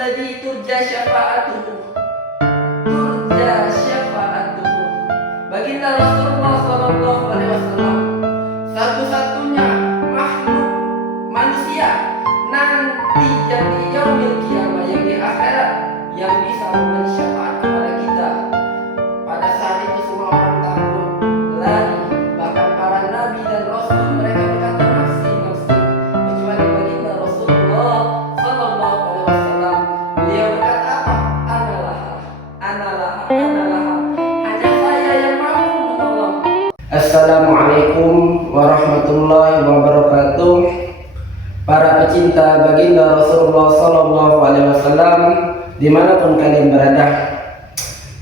alladzi turja syafa'atuhu. Turja syafa'atuhu. Baginda Rasulullah sallallahu alaihi wasallam satu-satunya makhluk manusia nanti yang di yaumil qiyamah, yang di akhirat, yang bisa memberi syafaat kepada kita. Pada saat itu semua orang takut, lari, bahkan para nabi dan rasul mereka berkata nafsi nafsi, kecuali baginda Rasulullah sallallahu alaihi wasallam. Beliau berkata apa? Analah, analah, analah. Hanya saya yang mampu menolong. Assalamualaikum warahmatullahi wabarakatuh. Para pecinta baginda Rasulullah sallallahu alaihi wasallam dimanapun kalian berada,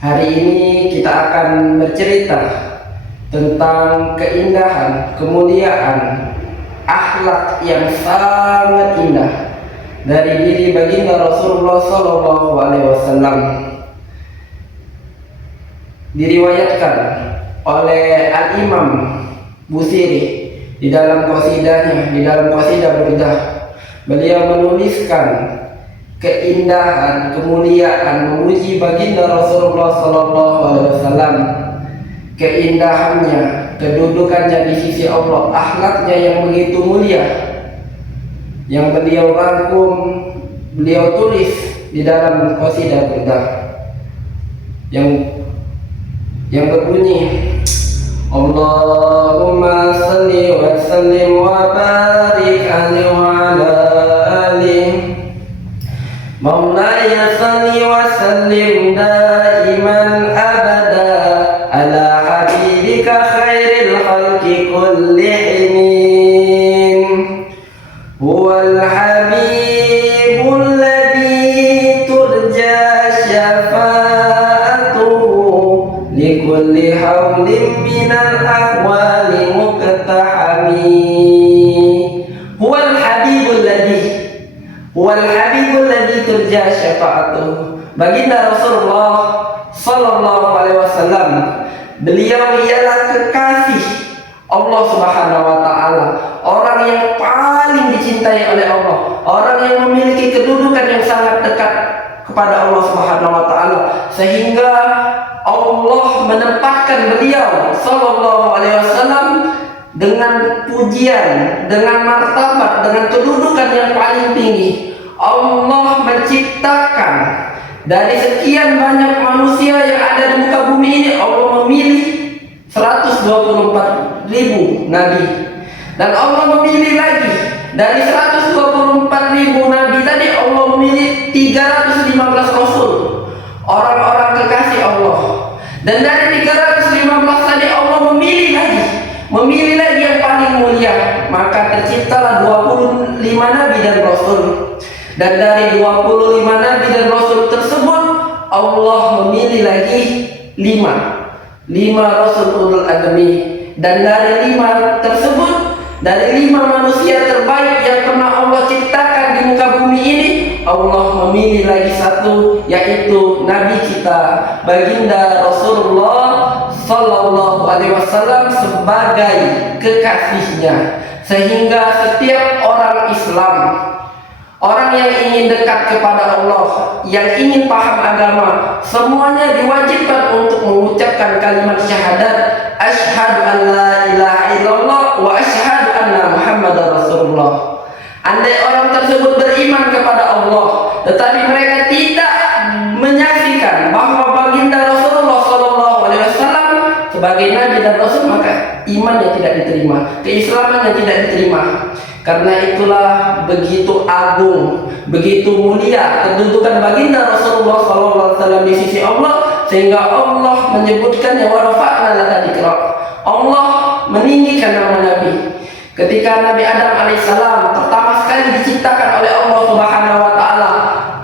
hari ini kita akan bercerita tentang keindahan, kemuliaan, akhlak yang sangat indah dari diri baginda Rasulullah sallallahu alaihi wasallam. Diriwayatkan oleh Al-Imam Busiri di dalam qasidahnya, di dalam qasidah Burdah, beliau menuliskan keindahan, kemuliaan, memuji baginda Rasulullah sallallahu alaihi wasallam, keindahannya, kedudukannya di sisi Allah, akhlaknya yang begitu mulia, yang beliau rangkum, beliau tulis di dalam qasidah Burdah yang berbunyi, Allahumma salli wa sallim wa barik alaihi wa ala alihi Maulaya salli wa sallim daiman abada ala habibika khairil khalqi kullihim huwal habibul ladzi turja syafa'atuhu likulli hawlin minal ahwali muqtahami. Huwal habibul ladzi turja syafa'atuhu. Baginda Rasulullah sallallahu alaihi wasallam, beliau ialah kekasih Allah Subhanahu wa taala, orang yang paling dicintai oleh Allah, orang yang memiliki kedudukan yang sangat dekat kepada Allah Subhanahu wa taala, sehingga Allah menempatkan beliau sallallahu alaihi wasallam dengan pujian, dengan martabat, dengan kedudukan yang paling tinggi. Allah menciptakan dari sekian banyak manusia yang ada di muka bumi ini, Allah memilih 124.000 nabi, dan Allah memilih lagi dari 124.000 nabi tadi, Allah memilih 315 rasul, orang-orang kekasih Allah. Dan dari 315 tadi Allah memilih lagi yang paling mulia, maka terciptalah 25 nabi dan rasul. Dan dari 25 nabi dan rasul tersebut Allah memilih lagi 5 rasul ulul azmi. Dan dari 5 tersebut, dari 5 manusia terbaik yang pernah Allah ciptakan di muka bumi ini, Allah memilih lagi satu, yaitu nabi kita baginda Rasulullah sallallahu alaihi wasallam sebagai kekasihnya. Sehingga setiap orang Islam, orang yang ingin dekat kepada Allah, yang ingin paham agama, semuanya diwajibkan untuk mengucapkan kalimat syahadat, asyhadu an la ilaha illallah wa asyhadu anna Muhammadar Rasulullah. Andai orang tersebut beriman kepada Allah, tetapi mereka tidak menyaksikan bahwa baginda Rasulullah sallallahu alaihi wasallam sebagai nabi dan rasul, maka imannya tidak diterima, keislamannya tidak diterima. Karena itulah begitu agung, begitu mulia kedudukan baginda Rasulullah SAW di sisi Allah, sehingga Allah menyebutkannya wa rafa'na laka dzikra. Allah meninggikan nama Nabi. Ketika Nabi Adam alaihissalam pertama sekali diciptakan oleh Allah Subhanahu wa taala,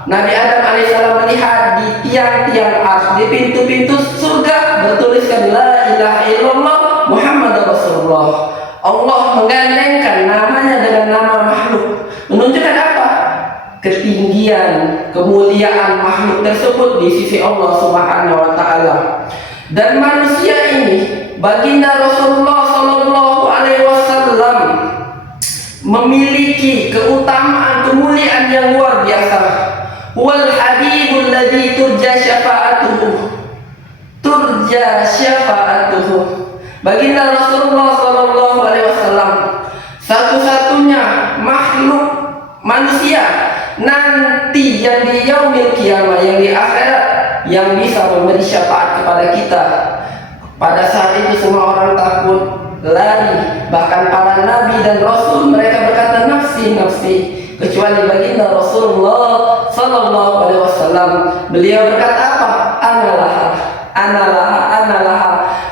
Nabi Adam alaihissalam melihat di tiang-tiang ars, di pintu-pintu surga bertuliskan la ilaha illallah Muhammadar Rasulullah. Allah menggandengkan namanya dengan nama makhluk, menunjukkan apa? Ketinggian, kemuliaan makhluk tersebut di sisi Allah Subhanahu wa taala. Dan manusia ini, baginda Rasulullah sallallahu alaihi wasallam, memiliki keutamaan, kemuliaan yang luar biasa. wal habibul ladzi turja syafa'atuhu. Baginda Rasulullah sallallahu alaihi wasallam satu-satunya makhluk manusia nanti yang di yaumil qiyamah, yang di akhirat, yang bisa memberi syafaat kepada kita. Pada saat itu semua orang takut, lari, bahkan para nabi dan rasul mereka berkata nafsi nafsi, kecuali baginda Rasulullah sallallahu alaihi wasallam. Beliau berkata apa? Analah, analah, analah.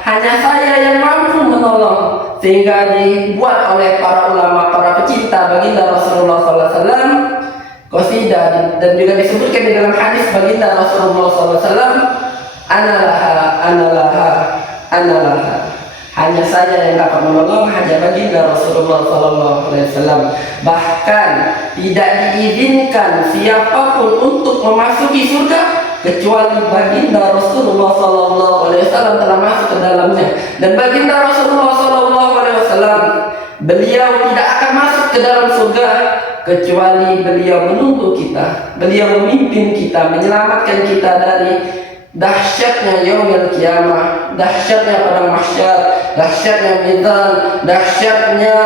Hanya saya yang mampu menolong. Sehingga dibuat oleh para ulama, para pecinta baginda Rasulullah sallallahu alaihi wasallam qasidah, dan juga disebutkan di dalam hadis baginda Rasulullah sallallahu alaihi wasallam, analah, analah, analah. Hanya saya yang dapat menolong, hanya baginda Rasulullah sallallahu alaihi wasallam. Bahkan tidak diizinkan siapapun untuk memasuki surga kecuali baginda Rasulullah sallallahu alaihi wasallam telah masuk ke dalamnya. Dan baginda Rasulullah sallallahu alaihi wasallam, beliau tidak akan masuk ke dalam surga kecuali beliau menunggu kita, beliau memimpin kita, menyelamatkan kita dari dahsyatnya yaumil qiyamah, dahsyatnya padang mahsyar, dahsyatnya mizan, dahsyatnya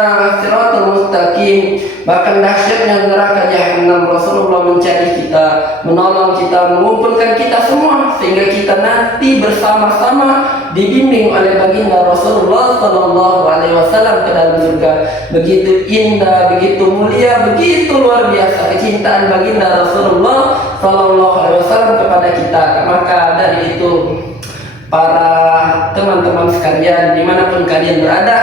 siratal mustaqim, bahkan dahsyatnya neraka jahannam. Rasulullah mencari kita, menolong kita, mengumpulkan kita semua sehingga kita nanti bersama-sama dibimbing oleh baginda Rasulullah sallallahu alaihi wasallam ke dalam surga. Begitu indah, begitu mulia, begitu luar biasa kecintaan baginda Rasulullah sallallahu alaihi wasallam kepada kita. Maka dari itu, para teman-teman sekalian dimanapun kalian berada,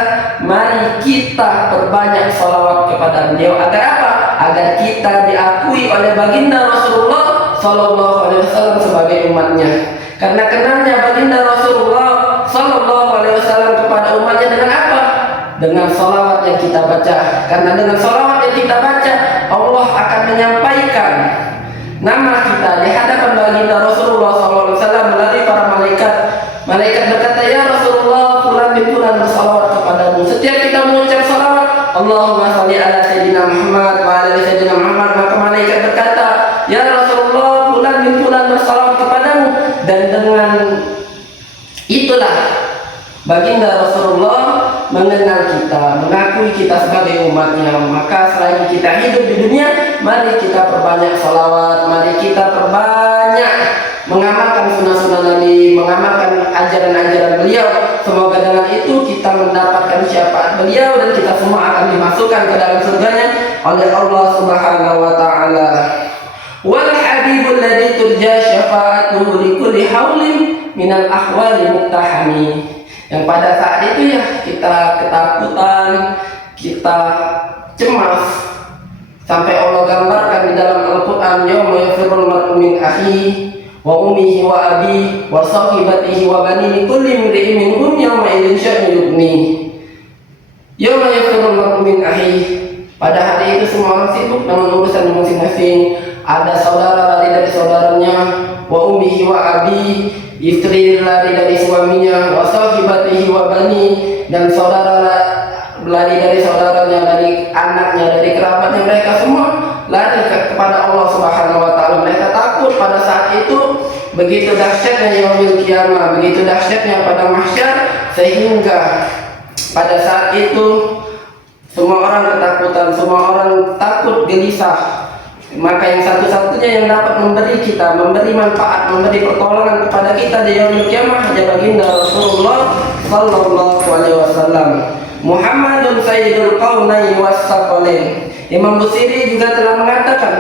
mari kita perbanyak salawat kepada beliau. Agar apa? Agar kita diakui oleh baginda Rasulullah sallallahu alaihi wasallam sebagai umatnya. Karena kenalnya baginda Rasulullah sallallahu alaihi wasallam kepada umatnya dengan apa? Dengan salawat yang kita baca. Karena dengan salawat yang kita baca, Allah akan menyampaikan nama kita di hadapan baginda Rasulullah sallallahu alaihi wasallam melalui para malaikat. Malaikat berkata, ya Rasulullah, fulan bin fulan bersalawat kepadamu. Setiap kita mengucap salawat, Allahumma shalli ala sayyidina Muhammad wa ala sayyidina Muhammad, maka malaikat berkata, ya Rasulullah, fulan bin fulan bersalawat kepadamu. Dan dengan itulah baginda Rasulullah mengenal kita, mengakui kita sebagai umatnya. Maka selagi kita hidup di dunia, mari kita perbanyak salawat, mari kita perbanyak mengamalkan sunnah-sunnah Nabi, mengamalkan ajaran-ajaran beliau. Semoga dengan itu kita mendapatkan syafaat beliau dan kita semua akan dimasukkan ke dalam surganya oleh Allah Subhanahu wa taala. Wal habibul ladzi turja syafa'atuhu li kulli haulin minal ahwali muktahami. Yang pada saat itu ya kita ketakutan, kita cemas, sampai Allah gambarkan di dalam Al-Qur'an, yauma yafirrul mar'u min akhihi wa ummihi wa abi wa sahibatihi wa banihi kulli imri'in minhum yawma idzin sya'nun yughnihi. Yauma yafirrul mar'u min akhihi. Pada hari itu semua orang sibuk dengan urusan masing-masing. Ada saudara lari dari saudaranya, wa ummihi wa abi, istri lari dari suaminya, wa sahibatihi wa bani, dan saudara lari dari saudaranya, dari anaknya, dari kerabatnya. Mereka semua lari kepada Allah Subhanahu wa taala. Mereka takut pada saat itu. Begitu dahsyatnya yaumil qiyamah, begitu dahsyatnya padang mahsyar, sehingga pada saat itu semua orang ketakutan, semua orang takut, gelisah. Maka yang satu-satunya yang dapat memberi kita, memberi manfaat, memberi pertolongan kepada kita di yaumil qiyamah hanya baginda Rasulullah sallallahu alaihi wasallam. Muhammadun sayyidul qaunain was-saqalain. Imam Busiri juga telah mengatakan,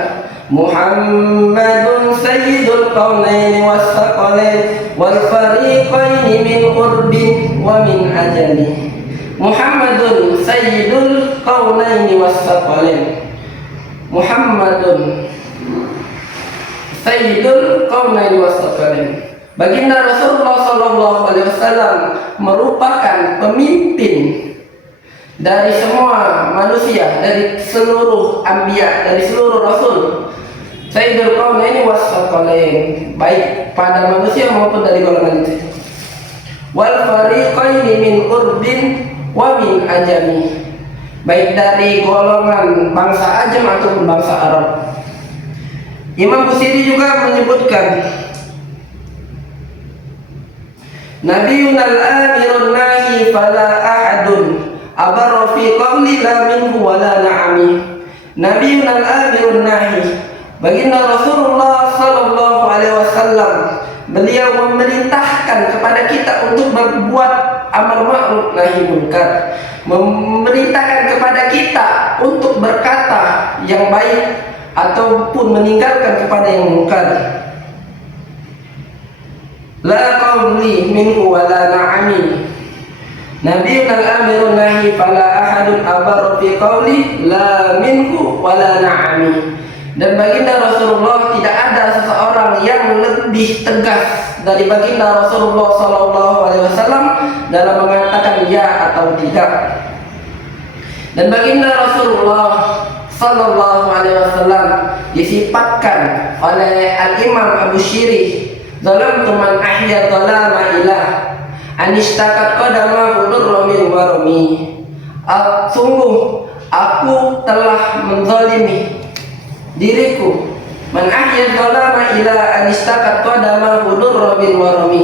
Muhammadun sayyidul qaunain was-saqalain wal fariqain min qurbin wa min ajali. Muhammadun sayyidul qaunain was-saqalain. Muhammadun sayyidul qaunain was-saqalain. Baginda Rasulullah sallallahu alaihi wasallam merupakan pemimpin dari semua manusia, dari seluruh anbiya, dari seluruh rasul. Sayyidul qaunain was-saqalain, baik pada manusia maupun dari golongan itu. Wal fariqain min qurbin wa min ajami, baik dari golongan bangsa Ajam ataupun bangsa Arab. Imam Busiri juga menyebutkan, Nabiyyun al-amirun nahi fala ahadun abarra fi qawli la minhu wala na'ami. Nabiyyun al-amirun nahi, baginda Rasulullah sallallahu alaihi wasallam, beliau memerintahkan kepada kita untuk berbuat amar ma'ruf nahi munkar, memerintahkan kepada kita untuk berkata yang baik ataupun meninggalkan kepada yang munkar. La qawli minhu wa la na'ami. Nabiyyun al-amirun nahi fala ahadun abarra fi qawli la minhu wa la na'ami. Dan baginda Rasulullah tidak ada seseorang yang lebih tegas dari baginda Rasulullah sallallahu alaihi wasallam dalam mengatakan ya atau tidak. Dan baginda Rasulullah sallallahu alaihi wasallam disifatkan oleh Al-Imam Abu Syirih, zalamtu man ahya zalama ilah anistakat qadama hudurra min warami. Sungguh aku telah menzalimi diriku, man ahya zalama ilah anistakat qadama hudurra min warami.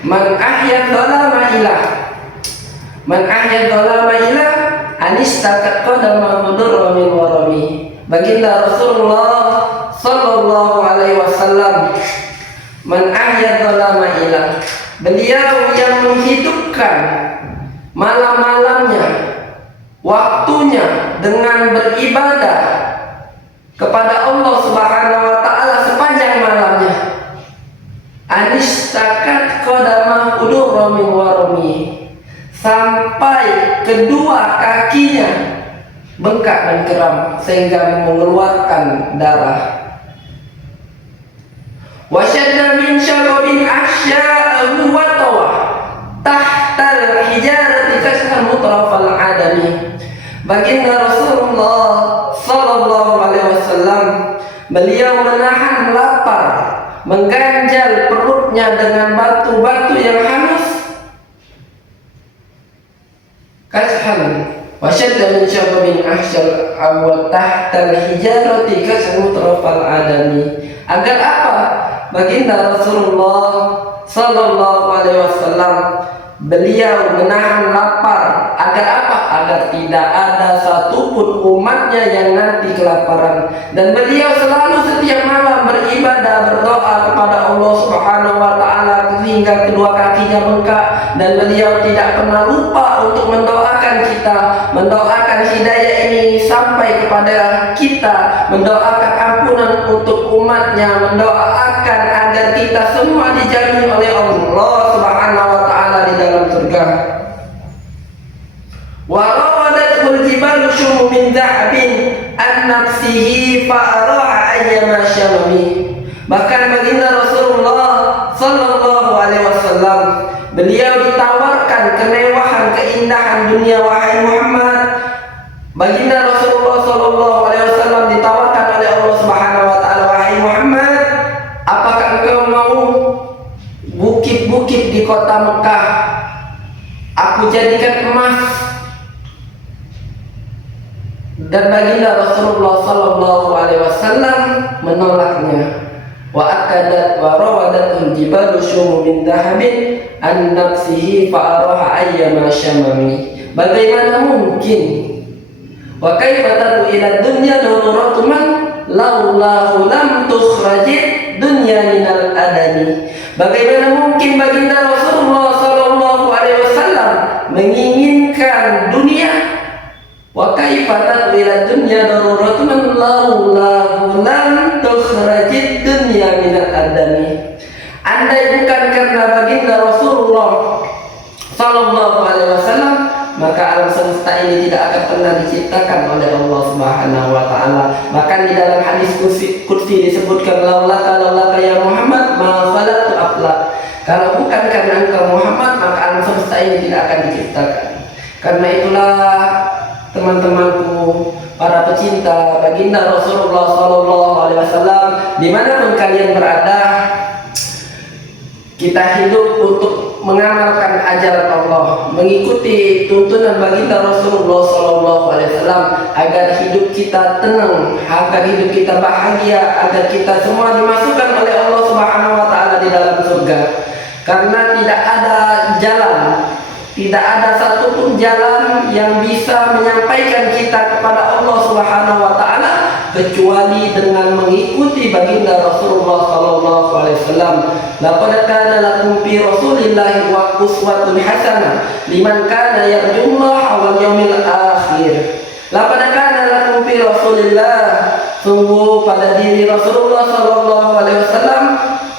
Man ahya zalama ilah, man ahya zalama ilah anistakat qadama hudurra min warami. Baginda Rasulullah sallallahu alaihi wasallam, man ahya zalama ilah, beliau yang menghidupkan malam-malamnya, waktunya dengan beribadah kepada Allah Subhanahu wa taala sepanjang malamnya. Anistakat qadama hudurra min warami, sampai kedua kakinya bengkak dan kram sehingga mengeluarkan darah. Wasyadda min syarabin ahsya'ahu wa tawa tahtal hijarati kashan mutrafal adami. Baginda Rasulullah sallallahu alaihi wasallam, beliau menahan lapar, mengganjal perutnya dengan batu-batu yang hangus. Kashan wasyadda min syarabin ahsya'ahu wa tahtal hijarati kashan mutrafal adami. Agar apa? Baginda Rasulullah sallallahu alaihi wasallam, beliau menahan lapar. Agar apa? Agar tidak ada satupun umatnya yang nanti kelaparan. Dan beliau selalu setiap malam beribadah, berdoa kepada Allah Subhanahu wa taala sehingga kedua kakinya bengkak. Dan beliau tidak pernah lupa untuk mendoakan kita, mendoakan hidayah ini sampai kepada kita, mendoakan ampunan untuk umatnya, mendoakan agar kita semua dijamin oleh Allah Subhanahu wa taala di dalam surga. Wa rawadatul jibalu shumu min dhahabin an nafsihi fa araha ayyama syamami. Bahkan baginda Rasulullah sallallahu alaihi wasallam, beliau ditawarkan kemewahan, keindahan dunia. Wahai Muhammad, baginda Rasulullah sallallahu alaihi wasallam ditawarkan oleh Allah Subhanahu wa taala, wahai Muhammad, apakah engkau mau bukit-bukit di kota Mekah aku jadikan emas? Dan baginda Rasulullah sallallahu alaihi wasallam menolaknya. Wa akadat wa rawadatul jibalu shumu min dhahabin an nafsihi fa araha ayyama syamami. Bagaimana mungkin? Wa kaifa tadu ila dunya daruratu man laulahu lam tukhrajid dunya minal adami. Bagaimana mungkin baginda Rasulullah sallallahu alaihi wasallam menginginkan dunia? Wa kaifa tadu ila dunya daruratu man laulahu lam tukhrajid dunya minal adami. Andai bukan karena baginda Rasulullah sallallahu alaihi wasallam, maka alam semesta ini tidak akan pernah diciptakan oleh Allah Subhanahu wa taala. Bahkan di dalam hadis kursi disebutkan, laulaka ya Muhammad ma khalaqtu aflak. Kalau bukan karena engkau Muhammad, maka alam semesta ini tidak akan diciptakan. Karena itulah teman-temanku, para pecinta baginda Rasulullah sallallahu alaihi wasallam, dimanapun kalian berada, Kita hidup untuk mengamalkan ajaran Allah, mengikuti tuntunan baginda Rasulullah SAW agar hidup kita tenang, agar hidup kita bahagia, agar kita semua dimasukkan oleh Allah Subhanahu wa taala di dalam surga. Karena tidak ada jalan, tidak ada satupun jalan yang bisa menyampaikan kita kepada Allah Subhanahu wa taala kecuali dengan mengikuti baginda Rasulullah sallallahu alaihi wasallam. Laqad kana lakum fi Rasulillahi uswatun hasanah liman kana yarjullaha wal yawmil akhir. Laqad kana lakum fi Rasulillah, sungguh pada diri Rasulullah sallallahu alaihi wasallam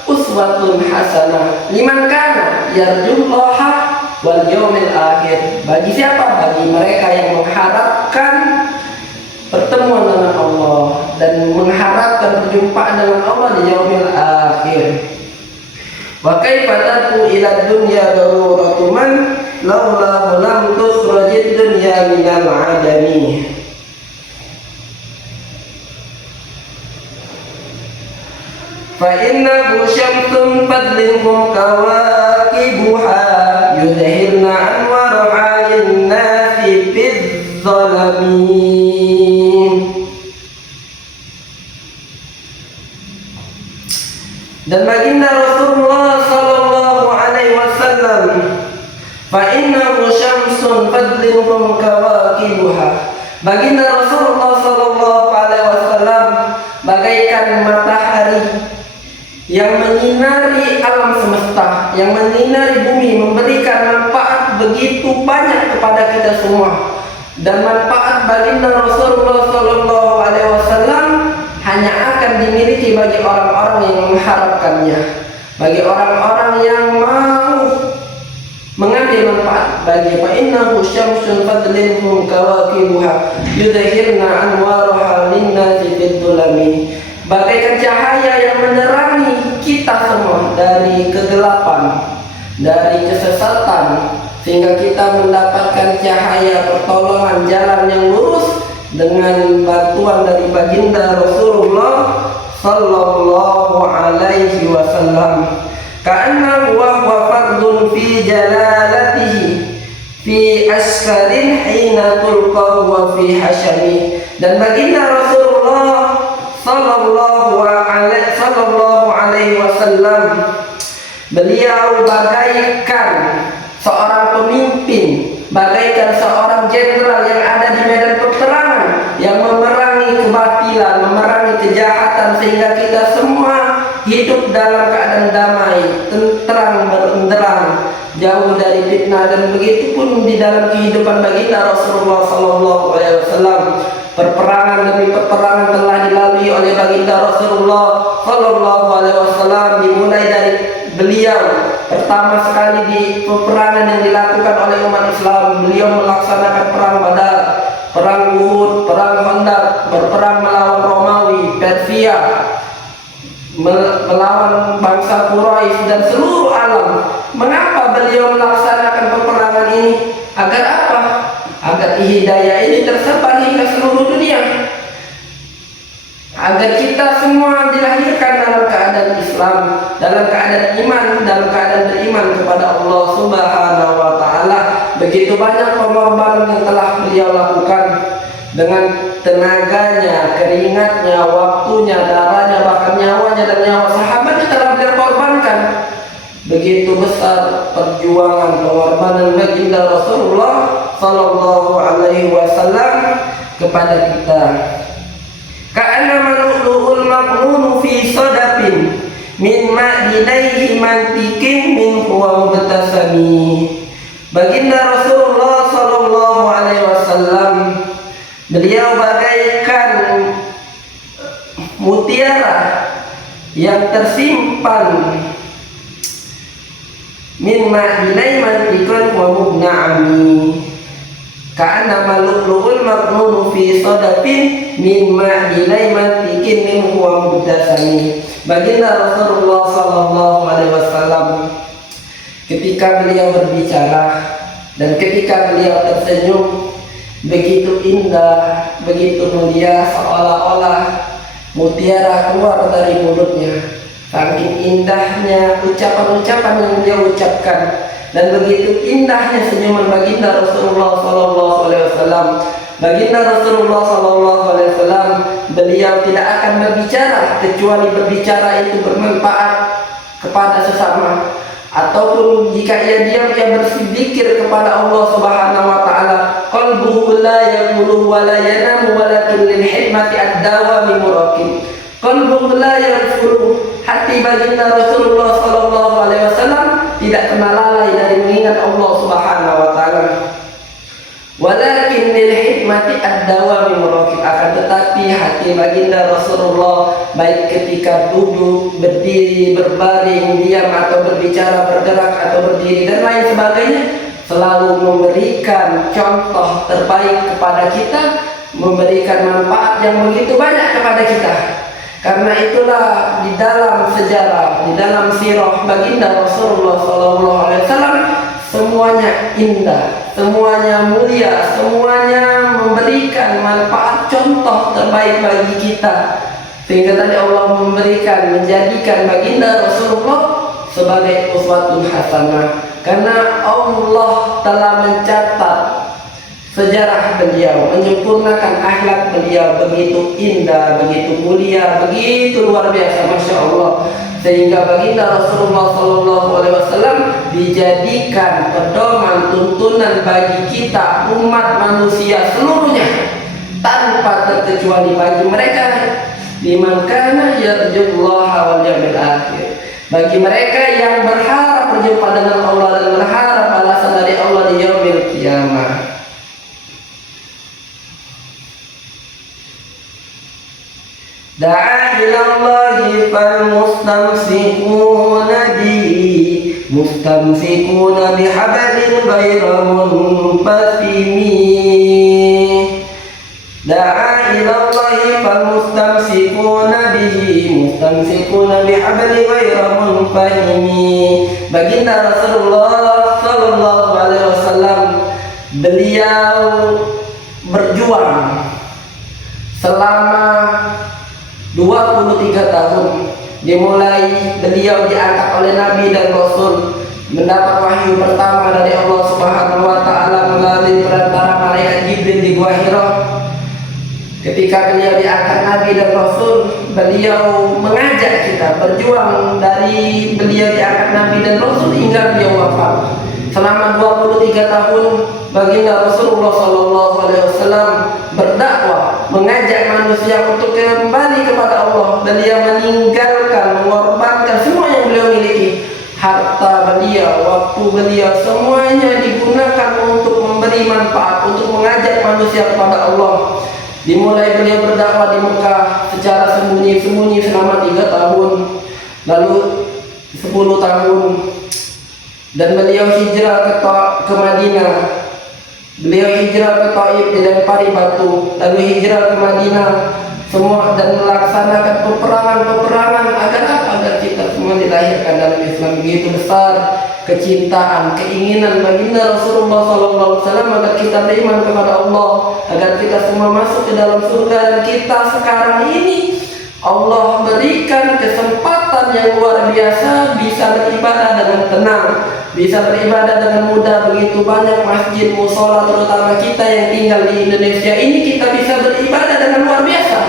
uswatun hasanah liman kana yarjullaha wal yawmil akhir. Bagi siapa? Bagi mereka yang mengharapkan pertemuan dengan Allah dan mengharapkan perjumpaan dengan Allah di yaumil akhir. Wa kaifa taqu ila dunya daruratu man laula lam tukhrajid dunya minal adami. Fa innahu syamsun fadlihum kawakibuha yudhirna anwaraha lin-nasi fid zalami. Dan baginda Rasulullah sallallahu alaihi wasallam, fa innahu syamsun fadlihum kawakibuha. Baginda Rasulullah sallallahu alaihi wasallam bagaikan matahari yang menyinari alam semesta, yang menyinari bumi, memberikan manfaat begitu banyak kepada kita semua. Dan manfaat baginda Rasulullah sallallahu alaihi wasallam hanya akan dimiliki bagi orang-orang yang mengharapkannya, bagi orang-orang yang mau mengambil manfaat bagi. Fa innahu syamsun fadlihum kawakibuha yudhirna anwaraha lin-nasi fid dhulami. Bagaikan cahaya yang menerangi kita semua dari kegelapan, dari kesesatan, sehingga kita mendapatkan cahaya pertolongan jalan yang lurus dengan bantuan dari baginda Rasulullah sallallahu alaihi wasallam. Ka'annahu huwa fardun fi jalalatihi fi askarin hina tulqa wa fi hasyami. Dan baginda Rasulullah sallallahu alaihi wasallam, beliau bagaikan seorang pemimpin, bagaikan seorang jenderal yang ada di medan peperangan, yang memerangi kebatilan, memerangi kejahatan, sehingga kita semua hidup dalam keadaan damai, tenteram, berenderang, jauh dari fitnah. Dan begitu pun di dalam kehidupan baginda Rasulullah sallallahu alaihi wasallam, perperangan demi perperangan telah dilalui oleh baginda Rasulullah sallallahu alaihi wasallam, dimulai dari beliau pertama sekali di peperangan yang dilakukan oleh umat Islam. Beliau melaksanakan perang Badar, perang Uhud, perang Khandaq, berperang melawan Romawi, Persia, melawan bangsa Quraisy dan seluruh alam. Mengapa beliau melaksanakan peperangan ini? Agar apa? Agar hidayah ini tersebar hingga seluruh dunia, agar kita semua dilahirkan dalam keadaan Islam, dalam keadaan iman, dalam keadaan beriman kepada Allah Subhanahu wa taala. Begitu banyak pengorbanan yang telah beliau lakukan dengan tenaganya, keringatnya, waktunya, darahnya, bahkan nyawanya dan nyawa sahabatnya telah beliau korbankan. Begitu besar perjuangan pengorbanan baginda Rasulullah sallallahu alaihi wasallam kepada kita. Ka'annama lu'lu'ul maqnunu fi sadafin min ma'dinaihi mantikin min huwa mubtasami. Baginda Rasulullah sallallahu alaihi wasallam, beliau bagaikan mutiara yang tersimpan min ma'dinai mantikan wa mubna'ami. Ka'annama lu'lu'ul maqnunu fi sadafin min ma'dinai mantikin min huwa mubtasami. Baginda Rasulullah sallallahu alaihi wasallam, ketika beliau berbicara dan ketika beliau tersenyum, begitu indah, begitu mulia, seolah-olah mutiara keluar dari mulutnya, Saking indahnya ucapan-ucapan yang beliau ucapkan, dan begitu indahnya senyuman baginda Rasulullah sallallahu alaihi wasallam. Baginda Rasulullah sallallahu alaihi wasallam, beliau tidak akan berbicara kecuali berbicara itu bermanfaat kepada sesama, ataupun jika ia diam ia berzikir kepada Allah Subhanahu wa taala. Qalbuhu la yaqulu wa la yanamu walakin lil hikmati ad-dawami muraqib. Qalbuhu la yaqulu, hati baginda Rasulullah sallallahu alaihi wasallam tidak pernah lalai dari mengingat Allah Subhanahu wa taala. Walakin lil hikmati ad-dawami muraqib, akan tetapi hati baginda Rasulullah baik ketika duduk, berdiri, berbaring, diam atau berbicara, bergerak atau berdiri dan lain sebagainya, selalu memberikan contoh terbaik kepada kita, memberikan manfaat yang begitu banyak kepada kita. Karena itulah di dalam sejarah, di dalam sirah baginda Rasulullah SAW, semuanya indah, semuanya mulia, semuanya memberikan manfaat contoh terbaik bagi kita. Sehingga tadi Allah menjadikan baginda Rasulullah sebagai uswatun hasanah. Karena Allah telah mencatat sejarah beliau, menyempurnakan akhlak beliau begitu indah, begitu mulia, begitu luar biasa, masya Allah. Sehingga baginda Rasulullah SAW dijadikan pedoman tuntunan bagi kita umat manusia seluruhnya tanpa terkecuali bagi mereka liman kana yarjullaha wal yawmil akhir, bagi mereka yang berharap berjumpa dengan Allah dan berharap balasan dari Allah di yaumil qiyamah. Da'a ilallahi fal mustamsikuna bihi mustamsikuna bihablin ghayra munfasimi. Da'a ilallahi fal mustamsikuna bihi mustamsikuna bihablin ghayra munfasimi. Baginda Rasulullah sallallahu alaihi wasallam, beliau berjuang selama 23 tahun, dimulai beliau diangkat oleh Nabi dan Rasul, mendapat wahyu pertama dari Allah Subhanahu wa taala melalui perantara malaikat Jibril di Gua Hira. Ketika beliau diangkat Nabi dan Rasul, beliau mengajak kita berjuang dari beliau diangkat Nabi dan Rasul hingga beliau wafat. Selama 23 tahun baginda Rasulullah SAW berdakwah, mengajak manusia untuk kembali kepada Allah. Beliau meninggalkan, mengorbankan semua yang beliau miliki, harta beliau, waktu beliau, semuanya digunakan untuk memberi manfaat, untuk mengajak manusia kepada Allah. Dimulai beliau berdakwah di Mekah secara sembunyi-sembunyi selama 3 tahun, lalu 10 tahun, dan beliau hijrah ke Madinah. Beliau hijrah ke Taif, dilempari batu, lalu hijrah ke Madinah semua dan melaksanakan peperangan agar apa? Agar kita semua dilahirkan dalam Islam. Begitu besar kecintaan, keinginan baginda Rasulullah SAW agar kita beriman kepada Allah, agar kita semua masuk ke dalam surga. Dan kita sekarang ini Allah berikan kesempatan yang luar biasa, bisa beribadah dengan tenang, bisa beribadah dengan mudah. Begitu banyak masjid, musola, terutama kita yang tinggal di Indonesia ini, kita bisa beribadah dengan luar biasa,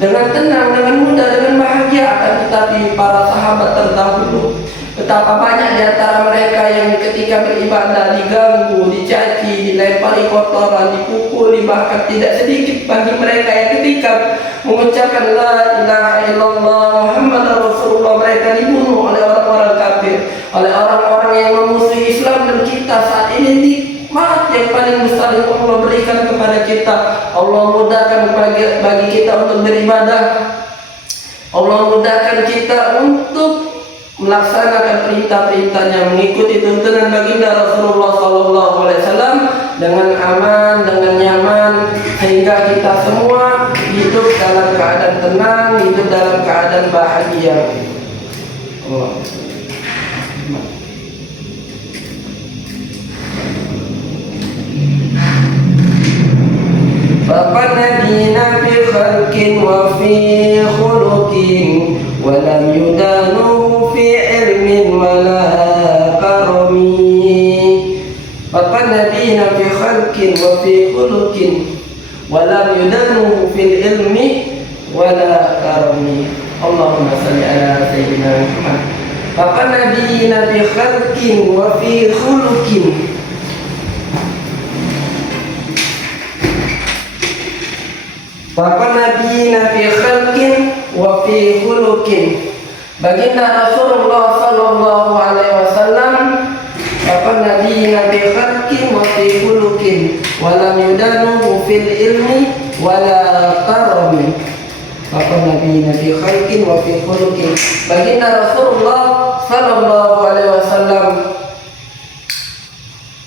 dengan tenang, dengan mudah, dengan bahagia. Akan tetapi para sahabat terdahulu, betapa banyak di antara mereka yang ketika beribadah diganggu, dicaci, dilempari kotoran, dipukuli. Bahkan tidak sedikit bagi mereka yang ketika mengucapkan la ilaha illallah Muhammad Rasulullah, mereka dibunuh oleh orang-orang kafir, oleh orang-orang yang memusuhi Islam. Dan kita saat ini nikmat yang paling besar yang Allah berikan kepada kita, Allah mudahkan bagi kita untuk beribadah, Allah mudahkan kita untuk melaksanakan perintah-perintahnya, mengikuti tuntunan baginda Rasulullah SAW dengan aman, dengan nyaman, sehingga kita semua hidup dalam keadaan tenang, hidup dalam keadaan bahagia. Allah. Faqad nabina fi khalqin wa fi khuluqin wa lam yudanu ولا كرم فقد نبينا في خلق وفي خلق ولم يدنه في العلم ولا كرم اللهم صل على سيدنا محمد فقد نبينا في خلق وفي خلق Bapak Nabi Nabi Khalqin wa fi khuluqin. Baginda Rasulullah sallallahu alaihi wasallam Bapak Nabi Nabi Khalqin wa fi khuluqin wa lam yudanu fil ilmi wala karami. Bapak Nabi Nabi Khalqin wa fi khuluqin. Baginda Rasulullah sallallahu alaihi wasallam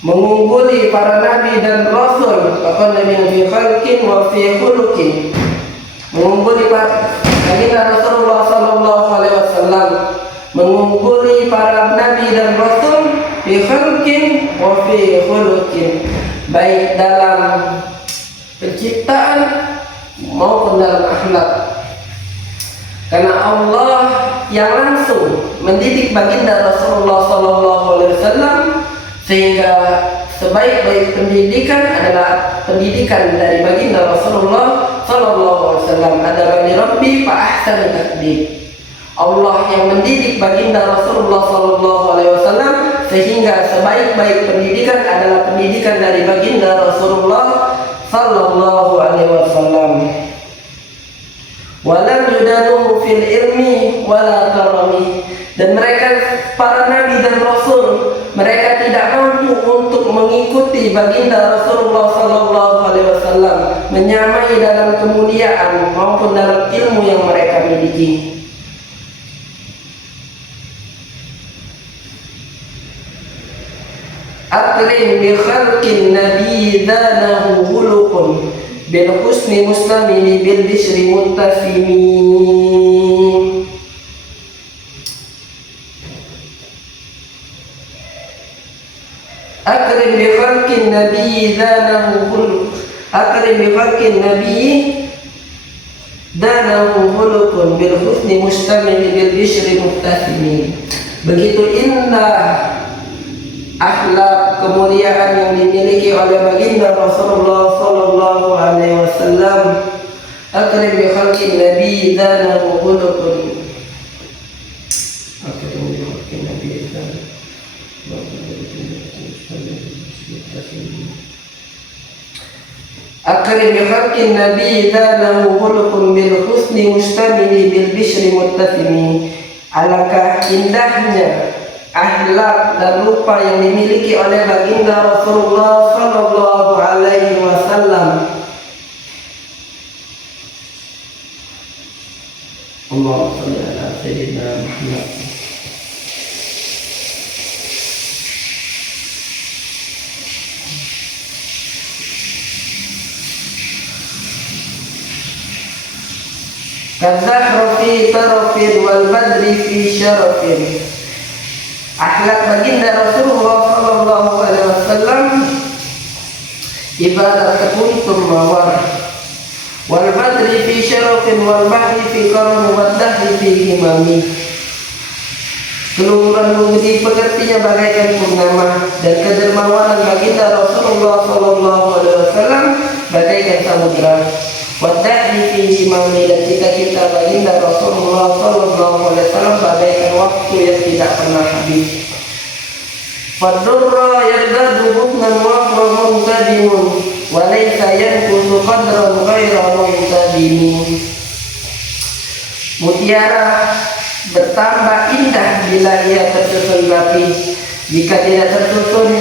mengungguli para nabi dan rasul. Bahkan Nabi Khalqin wa fi khuluqin, mengungguli baginda Rasulullah sallallahu alaihi wasallam, mengungguli para nabi dan rasul fi khalqin wa fi khuluqin, baik dalam penciptaan maupun dalam akhlak. Karena Allah yang langsung mendidik baginda Rasulullah sallallahu alaihi wasallam, sehingga sebaik-baik pendidikan adalah pendidikan dari baginda Rasulullah sallallahu alaihi wasallam. Adabani Rabbi fa ahsana takdib. Allah yang mendidik baginda Rasulullah sallallahu alaihi wasallam, sehingga sebaik-baik pendidikan adalah pendidikan dari baginda Rasulullah sallallahu alaihi wasallam. Walam yudanuhu fil ilmi wala karami. Dan mereka para nabi dan rasul, mereka tidak mampu untuk mengikuti baginda Rasulullah sallallahu alaihi wasallam, menyamai dalam kemuliaan maupun dalam ilmu yang mereka miliki. Akrim bi khalqin nabi danahu khuluqun bil husni mustamili bil bishri muntafimi. Akrim bi khalqin nabi danahu khuluq. Akrim bi khalqin nabi danahu khuluqun bil husni mustamil bil bishri muntafimi. Begitu indah akhlak kemuliaan yang dimiliki oleh baginda Rasulullah sallallahu alaihi wasallam. Akrim bi khalqin nabi danahu khuluqun. Akrim bi khalqin nabi danahu Akrim bi khalqin nabi danahu khuluqun bil husni mustamili bil bishri muttafimi. Alangkah indahnya akhlak dan rupa yang dimiliki oleh baginda Rasulullah sallallahu alaihi wasallam. Allahumma shalli ala sayyidina Muhammad. Kadzahra fi tarafin wal badri fi syarafin. Akhlak baginda Rasulullah sallallahu alaihi wasallam ibarat kuntum mawar wal badri fi syarafin wal bahri fi karam wad dahri fi himami. Keluhuran budi pekertinya bagaikan purnama, dan kedermawanan baginda Rasulullah sallallahu alaihi wasallam bagaikan samudra. Wadahri fi himami, dan cita-cita baginda Rasulullah sallallahu alaihi wasallam bagaikan waktu yang tidak pernah habis. Fadurra yardadu hukman wa muntadimun wa laysa yanqusu qadran ghaira muntadimin. Mutiara bertambah indah bila ia tersusun rapi. Jika tidak tersusun,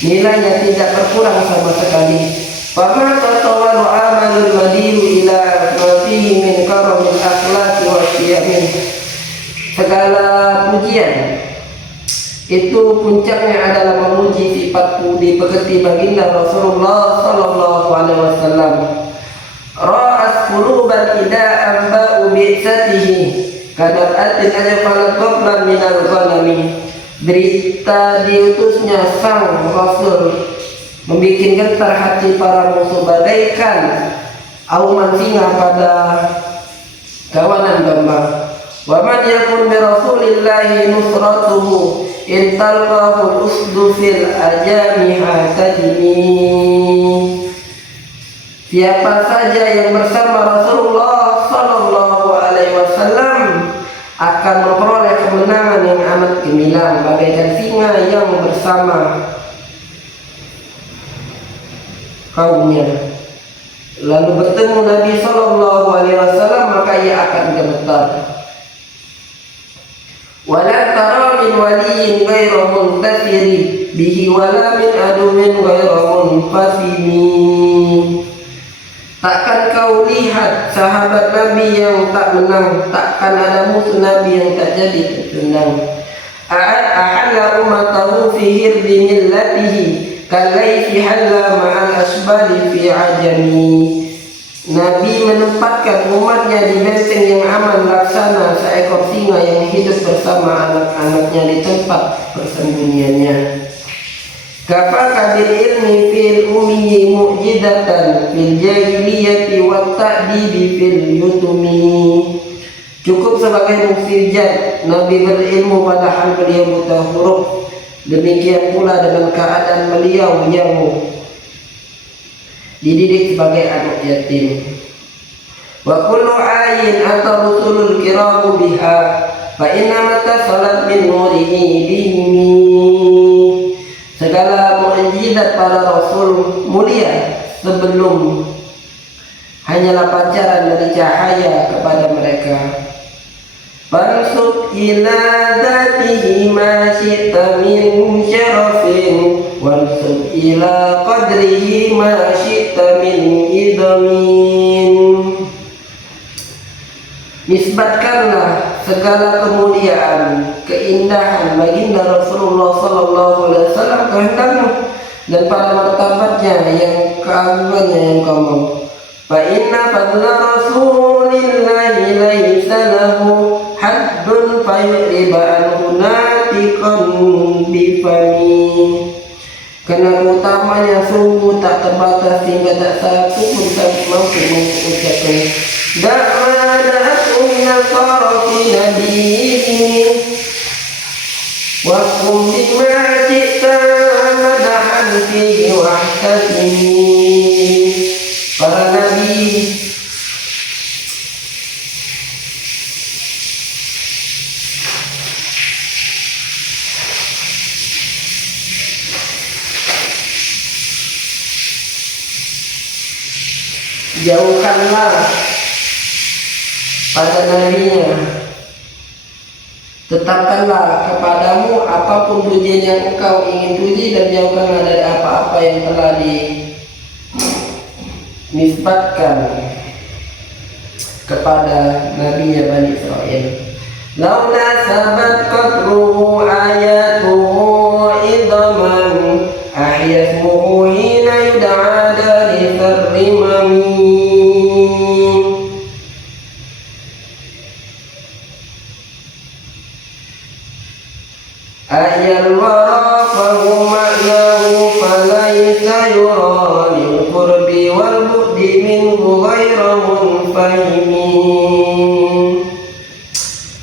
nilainya tidak berkurang sama sekali. Fama tatawalu amalul madiru ila ma fihi min karamil akhlaqi wa syiyamin. Segala pujian itu puncaknya adalah memuji sifat budi pekerti baginda Rasulullah sallallahu alaihi wasallam. Ra'as qulubal ida'an ba'u bi'satihi kadar atin ajfalat qablan minal ghanami. Berita diutusnya sang Rasul membikin gentar hati para musuh bagaikan auman singa pada kawanan domba. Wa man yakun bi rasulillahi nusratuhu in talqahu usdu fil ajami hatadini. Siapa saja yang bersama Rasulullah sallallahu alaihi wasallam akan memperoleh kemenangan yang amat gemilang bagaikan singa yang bersama kaumnya. Lalu bertemu Nabi sallallahu alaihi wasallam, maka ia akan gemetar. Wala tara min waliyin ghairu muntasiri bihi wala min aduwin ghairu munfasimi. Takkan kau lihat sahabat Nabi yang tak menang, takkan ada musuh Nabi yang tak jadi tertendang. Ahalla ummatahu fi hirdi millatihi kalaifi halla ma'al asbali fi ajami. Nabi menempatkan umatnya di benteng yang aman laksana seekor singa yang hidup bersama anak-anaknya di tempat persembunyiannya. Kafaka bil ilmi fil ummi mu'jidatan fil jahiliyati wa ta'dibi fil yutumi. Cukup sebagai mukjizat Nabi berilmu padahal beliau buta huruf. Demikian pula dengan keadaan beliau yang dididik sebagai anak yatim. Wa kullu ayin ata rusulul kiramu biha fa inna mata salat min nurihi bihimi. Segala mukjizat para rasul mulia sebelum hanyalah pancaran dari cahaya kepada mereka. Fansub ila dzatihi ma syi'ta min syarafin wansub ila qadrihi ma syi'ta min idhamin. Nisbatkanlah segala kemuliaan, keindahan baginda Rasulullah sallallahu alaihi wasallam kehendakmu dan pada martabatnya yang keagungannya yang kamu. Fa inna fadla rasulillahi laisa lahu haddun fayuriba anhu natiqan bifami. Karena utamanya sungguh tak terbatas sehingga tak satu pun tak mampu mengucapkan da'mana'akum nasara fi nabiyyi wa kum bima ji'ta madahan fihi wahtasimi. Para nabi jauhkanlah pada nabinya, tetapkanlah kepadamu apapun pujian yang engkau ingin puji dan jauhkanlah dari apa-apa yang telah dinisbatkan kepada nabinya Bani Israel. Launa sabat qadruhu ayatuhu idhaman ahyasmuhu hina yud'a dari terrimami. Ayal wara fahu ma'nahu falaysa yura lil qurbi wal bu'di minhu ghayra munfahimin.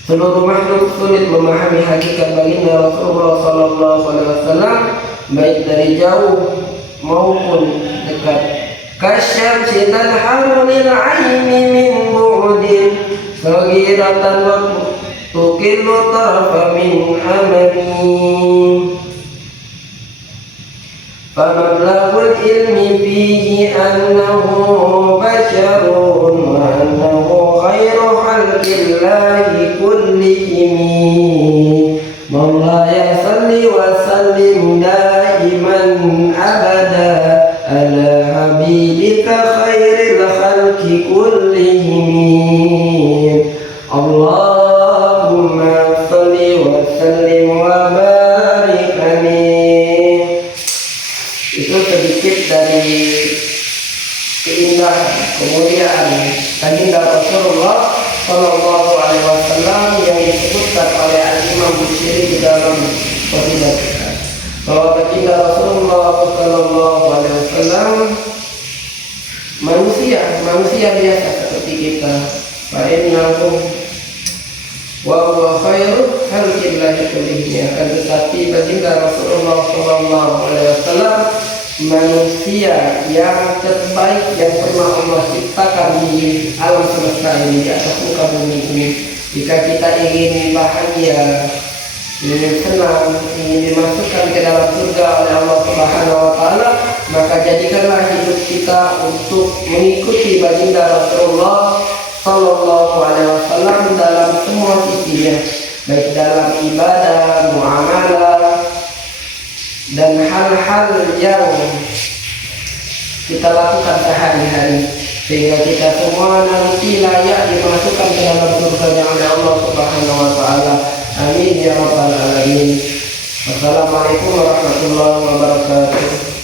Seluruh makhluk sulit memahami hakikat baginda Rasulullah sallallahu alaihi wasallam baik dari jauh maupun dekat. Kasyamsi tanharu lil aini min bu'din saghiratan wa tuqillu tarfa min amani. Famablagul ilmi fihi annahu basharun wa annahu khairu khalqillahi kullihim. Maulaya salli wa sallim daiman abada ala habibika khairil khalqi kullihim. Allahumma salli wa sallim wa barik alaihi. Itu sedikit dari keindahan kemuliaan baginda Rasulullah sallallahu alaihi wasallam yang disebutkan oleh Al-Imam Bukhari di dalam Fadilah kita, bahwa baginda Rasulullah sallallahu alaihi wasallam manusia biasa seperti kita. Fa'innahu wa huwa khairul khalqillahi kullihim. Akan tetapi baginda Rasulullah sallallahu alaihi wasallam manusia yang terbaik yang pernah Allah ciptakan di alam semesta ini, di atas muka bumi ini. Jika kita ingin bahagia, ingin senang, ingin dimasukkan ke dalam surga oleh Allah Subhanahu wa taala, maka jadikanlah hidup kita untuk mengikuti baginda Rasulullah sallallahu alaihi wasallam dalam semua sisinya, baik dalam ibadah, muamalah, dan hal-hal yang kita lakukan sehari-hari, sehingga kita semua nanti layak dimasukkan ke dalam surga oleh Allah Subhanahu wa taala. Amin ya rabbal alamin. Wassalamualaikum warahmatullahi wabarakatuh.